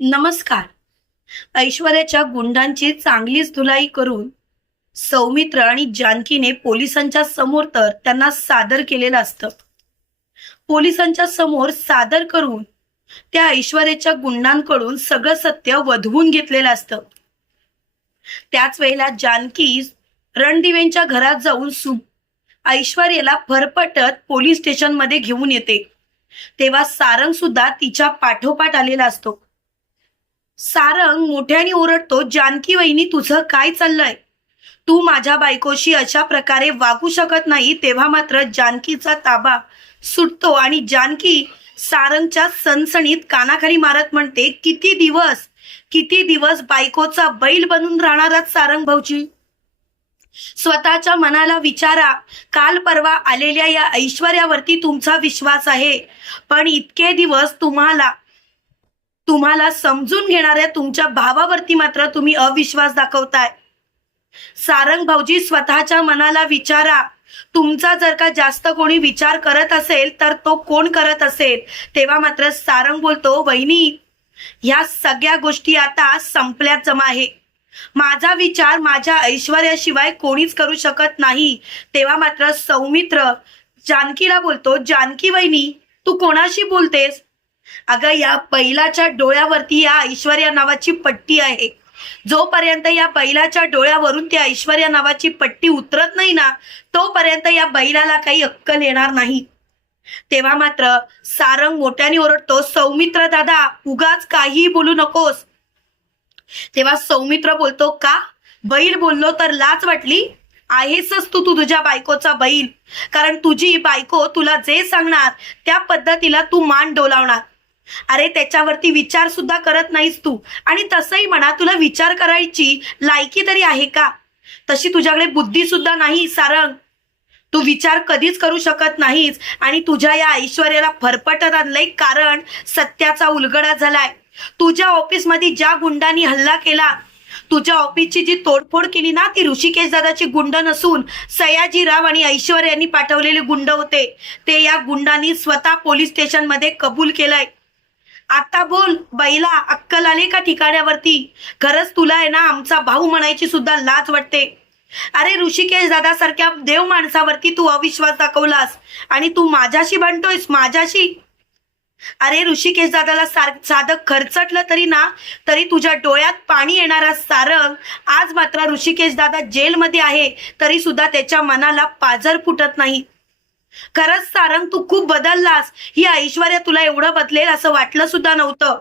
नमस्कार. ऐश्वर्याच्या गुंडांची चांगलीच धुलाई करून सौमित्र आणि जानकीने पोलिसांच्या समोर तर त्यांना सादर केलेलं असतं. पोलिसांच्या समोर सादर करून त्या ऐश्वर्याच्या गुंडांकडून सगळं सत्य वधवून घेतलेलं असतं. त्याच वेळेला जानकी रणदिवेंच्या घरात जाऊन सु ऐश्वर्याला फरफटत पोलीस स्टेशनमध्ये घेऊन येते. तेव्हा सारंग सुद्धा तिच्या पाठोपाठ आलेला असतो. सारंग मोठ्याने ओरडतो जानकी वहिनी तुझं काय चाललंय? तू माझ्या बायकोशी अशा प्रकारे वागू शकत नाही तेव्हा मात्र जानकीचा ताबा सुटतो आणि जानकी सारंगच्या सणसणीत कानाखाली मारत म्हणते किती दिवस किती दिवस बायकोचा बैल बनून राहणारच सारंग भाऊजी? स्वतःच्या मनाला विचारा काल परवा आलेल्या या ऐश्वर्यावरती तुमचा विश्वास आहे पण इतके दिवस तुम्हाला तुम्हाला समजून घेणाऱ्या तुमच्या भावावरती मात्र तुम्ही अविश्वास दाखवताय. सारंग भाऊजी स्वतःच्या मनाला विचारा. तुमचा जर का जास्त कोणी विचार करत असेल तर तो कोण करत असेल? तेव्हा मात्र सारंग बोलतो वहिनी ह्या सगळ्या गोष्टी आता संपल्यात जमा आहे. माझा विचार माझ्या ऐश्वर्याशिवाय कोणीच करू शकत नाही. तेव्हा मात्र सौमित्र जानकीला बोलतो जानकी वहिनी तू कोणाशी बोलतेस? अगं या बैलाच्या डोळ्यावरती या ऐश्वर्या नावाची पट्टी आहे. जोपर्यंत या बैलाच्या डोळ्यावरून त्या ऐश्वर्या नावाची पट्टी उतरत नाही ना तोपर्यंत या बैलाला काही अक्कल येणार नाही. तेव्हा मात्र सारंग मोठ्याने ओरडतो सौमित्र दादा उगाच काहीही बोलू नकोस. तेव्हा सौमित्र बोलतो का? बैल बोललो तर लाच वाटली? आहेसच तू तू तुझ्या बायकोचा बैल. कारण तुझी बायको तुला जे सांगणार त्या पद्धतीला तू मान डोलावणार. अरे त्याच्यावरती विचार सुद्धा करत नाहीस तू. आणि तसंही म्हणा तुला विचार करायची लायकी तरी आहे का? तशी तुझ्याकडे बुद्धी सुद्धा नाही सारंग. तू विचार कधीच करू शकत नाहीस आणि तुझ्या या ऐश्वर्याला फरफटत आणलंय कारण सत्याचा उलगडा झालाय. तुझ्या ऑफिसमध्ये ज्या गुंडांनी हल्ला केला तुझ्या ऑफिसची जी तोडफोड केली ना ती ऋषिकेश दादाची गुंड नसून सयाजीराव आणि ऐश्वर्या यांनी पाठवलेले गुंड होते. ते या गुंडांनी स्वतः पोलीस स्टेशनमध्ये कबूल केलंय. आता बोल बैला अक्कल आले का ठिकाण्यावरती? खरंच तुला आहे ना आमचा भाऊ म्हणायची सुद्धा लाज वाटते. अरे ऋषिकेश दादा सारख्या देव माणसावरती तू अविश्वास दाखवलास आणि तू माझ्याशी भांडतोयस माझ्याशी? अरे ऋषिकेश दादाला सार साधं खर्चटलं तरी ना तरी तुझ्या डोळ्यात पाणी येणारा सारंग आज मात्र ऋषिकेश दादा जेलमध्ये आहे तरी सुद्धा त्याच्या मनाला पाझर फुटत नाही. खरंच सारंग तू खूप बदललास. ही ऐश्वर्या तुला एवढं बदलेल असं वाटलं सुद्धा नव्हतं.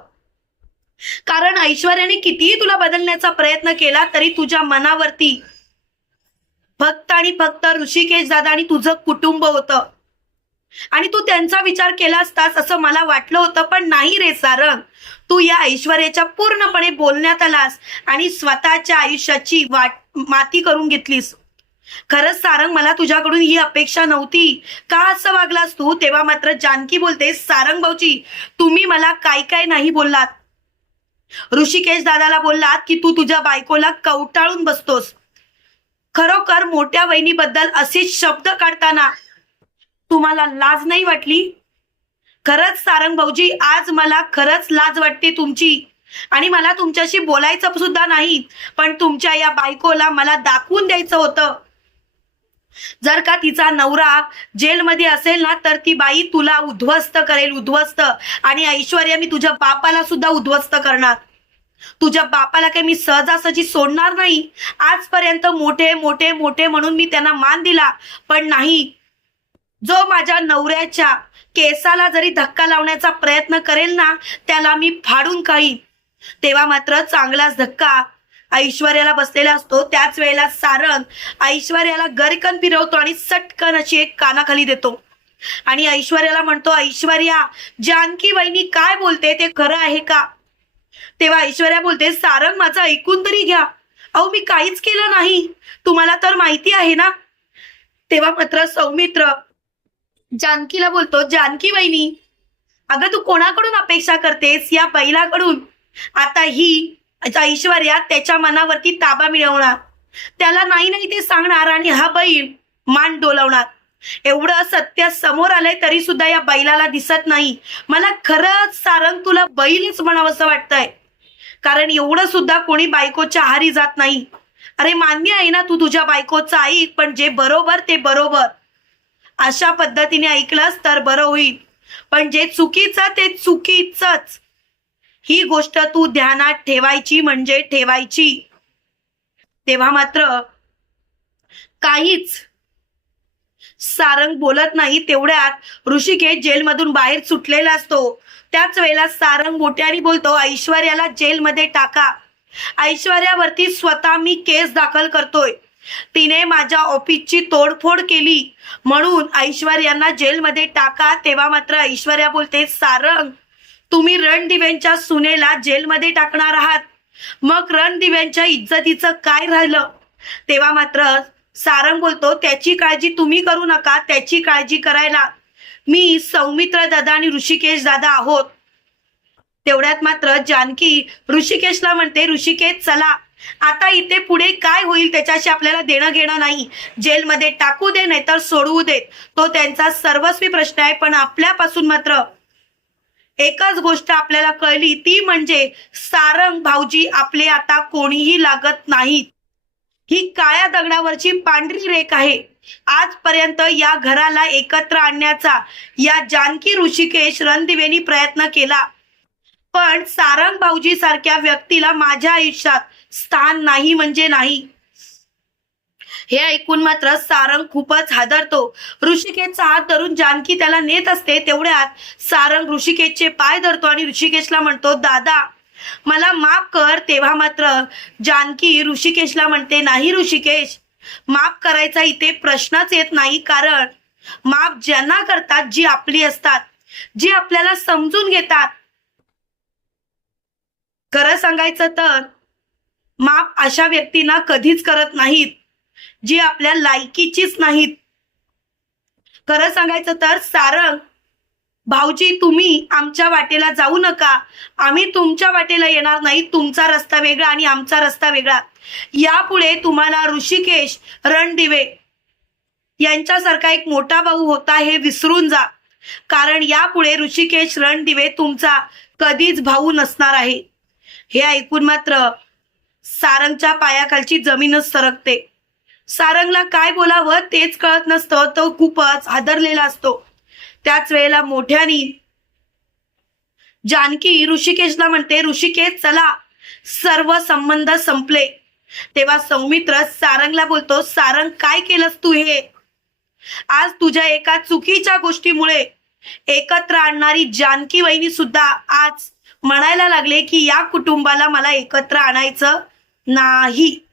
कारण ऐश्वर्याने कितीही तुला बदलण्याचा प्रयत्न केला तरी तुझ्या मनावरती फक्त आणि फक्त ऋषिकेश दादा आणि तुझं कुटुंब होतं. आणि तू त्यांचा विचार केला असतास असं मला वाटलं होतं पण नाही रे सारंग. तू या ऐश्वर्याच्या पूर्णपणे बोलण्यात आलास आणि स्वतःच्या आयुष्याची वाट माती करून घेतलीस. खरंच सारंग मला तुझ्याकडून ही अपेक्षा नव्हती. का असं वागलास तू? तेव्हा मात्र जानकी बोलते सारंग भाऊजी तुम्ही मला काय काय नाही बोललात. ऋषिकेश दादाला बोललात की तू तुझ्या बायकोला कवटाळून बसतोस. खरोखर मोठ्या वहिनीबद्दल असे शब्द काढताना तुम्हाला लाज नाही वाटली? खरंच सारंग भाऊजी आज मला खरंच लाज वाटते तुमची. आणि मला तुमच्याशी बोलायचं सुद्धा नाही. पण तुमच्या या बायकोला मला दाखवून द्यायचं होतं. जर का तिचा नवरा जेलमध्ये असेल ना तर ती बाई तुला उद्ध्वस्त करेल उद्ध्वस्त. आणि ऐश्वर्या मी तुझ्या बापाला सुद्धा उद्ध्वस्त करणार. तुझ्या बापाला काही मी सहजासहजी सोडणार नाही. आजपर्यंत मोठे मोठे मोठे म्हणून मी त्यांना मान दिला. पण नाही. जो माझ्या नवऱ्याच्या केसाला जरी धक्का लावण्याचा प्रयत्न करेल ना त्याला मी फाडून काही. तेव्हा मात्र चांगलाच धक्का ऐश्वर्याला बसलेला असतो. त्याच वेळेला सारंग ऐश्वर्याला गरकन फिरवतो आणि सटकन अशी एक कानाखाली देतो. आणि ऐश्वर्याला म्हणतो ऐश्वर्या जानकी वहिनी काय बोलते? ते खरं आहे का? तेव्हा ऐश्वर्या बोलते सारंग माझं ऐकून तरी घ्या. अहो मी काहीच केलं नाही. तुम्हाला तर माहिती आहे ना? तेव्हा मात्र सौमित्र जानकीला बोलतो जानकी वहिनी अगं तू कोणाकडून अपेक्षा करतेस? या बैलाकडून. आता ही ऐश्वर्या त्याच्या मनावरती ताबा मिळवणार. त्याला नाही नाही ते सांगणार आणि हा बैल मान डोलवणार. एवढं सत्य समोर आलंय तरी सुद्धा या बैलाला दिसत नाही. मला खरंच सारंग तुला बैलच म्हणावंसं वाटतंय. कारण एवढं सुद्धा कोणी बायकोच्या आहारी जात नाही. अरे मान्य आहे ना तू तुझ्या बायकोचं ऐक पण जे बरोबर ते बरोबर. अशा पद्धतीने ऐकलंस तर बरं होईल. पण जे चुकीचं ते चुकीचंच. ही गोष्ट तू ध्यानात ठेवायची म्हणजे ठेवायची. तेव्हा मात्र काहीच सारंग बोलत नाही तेवढ्यात ऋषिकेश जेलमधून बाहेर सुटलेला असतो. त्याच वेळेला सारंग मोठ्याने बोलतो ऐश्वर्याला जेलमध्ये टाका. ऐश्वर्यावरती स्वतः मी केस दाखल करतोय. तिने माझ्या ऑफिसची तोडफोड केली. म्हणून ऐश्वर्यांना जेलमध्ये टाका. तेव्हा मात्र ऐश्वर्या बोलते सारंग तुम्ही रणदिव्यांच्या सुनेला जेलमध्ये टाकणार आहात. मग रणदिव्यांच्या इज्जतीचं काय राहिलं? तेव्हा मात्र सारंग बोलतो त्याची काळजी तुम्ही करू नका त्याची काळजी करायला. मी सौमित्र दादा आणि ऋषिकेश दादा आहोत. तेवढ्यात मात्र जानकी ऋषिकेशला म्हणते ऋषिकेश चला. आता इथे पुढे काय होईल त्याच्याशी आपल्याला देणं घेणं नाही. जेलमध्ये टाकू दे नाहीतर सोडवू देत. तो त्यांचा सर्वस्वी प्रश्न आहे पण आपल्यापासून मात्र एकच गोष्ट आपल्याला कळली ती म्हणजे सारंग भाऊजी आपले आता कोणीही लागत नाहीत. ही काळ्या दगडावरची पांढरी रेख आहे. आजपर्यंत या घराला एकत्र आणण्याचा या जानकी ऋषिकेश रणदिवेनी प्रयत्न केला. पण सारंग भाऊजी सारख्या व्यक्तीला माझ्या आयुष्यात स्थान नाही म्हणजे नाही. हे ऐकून मात्र सारंग खूपच हादरतो. ऋषिकेशचा हात धरून जानकी त्याला नेत असते तेवढ्यात सारंग ऋषिकेशचे पाय धरतो आणि ऋषिकेशला म्हणतो दादा मला माफ कर तेव्हा मात्र जानकी ऋषिकेशला म्हणते नाही ऋषिकेश माफ करायचा इथे प्रश्नच येत नाही कारण माफ ज्यांना करतात जी आपली असतात जी आपल्याला समजून घेतात. खरं सांगायचं तर माफ अशा व्यक्तींना कधीच करत नाहीत. जी आपल्या लायकीचीच नाहीत. खरं सांगायचं तर सारंग भाऊजी तुम्ही आमच्या वाटेला जाऊ नका. आम्ही तुमच्या वाटेला येणार नाही. तुमचा रस्ता वेगळा आणि आमचा रस्ता वेगळा. यापुढे तुम्हाला ऋषिकेश रणदिवे यांच्यासारखा एक मोठा भाऊ होता हे विसरून जा. कारण यापुढे ऋषिकेश रणदिवे तुमचा कधीच भाऊ नसणार आहे. हे ऐकून मात्र सारंगच्या पायाखालची जमीनच सरकते. सारंगला काय बोलावं तेच कळत नसतं. तो खूपच हादरलेला असतो. त्याच वेळेला मोठ्यानी जानकी ऋषिकेशला म्हणते ऋषिकेश चला. सर्व संबंध संपले. तेव्हा सौमित्र सारंगला बोलतो सारंग काय केलंस तू हे? आज तुझ्या एका चुकीच्या गोष्टीमुळे एकत्र आणणारी जानकी वहिनी सुद्धा आज म्हणायला लागले की या कुटुंबाला मला एकत्र आणायचं नाही.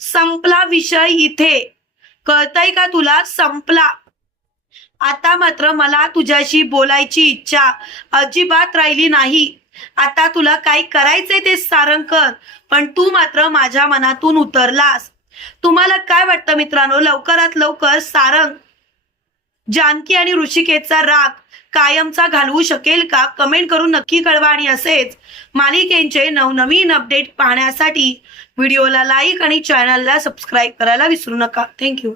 संपला विषय इथे. कळतय का तुला? संपला. आता मात्र मला तुझ्याशी बोलायची इच्छा अजिबात राहिली नाही. आता तुला काय करायचंय ते सारंग कर पण तू मात्र माझ्या मनातून उतरलास. तुम्हाला काय वाटतं मित्रांनो? लवकरात लवकर सारंग जानकी आणि ऋषिकेशचा राग कायमचा घालवू शकेल का? कमेंट करून नक्की कळवा आणि असेच मालिकेंचे नवनवीन अपडेट पाहण्यासाठी व्हिडिओला लाईक आणि चॅनलला सबस्क्राईब करायला विसरू नका. थँक्यू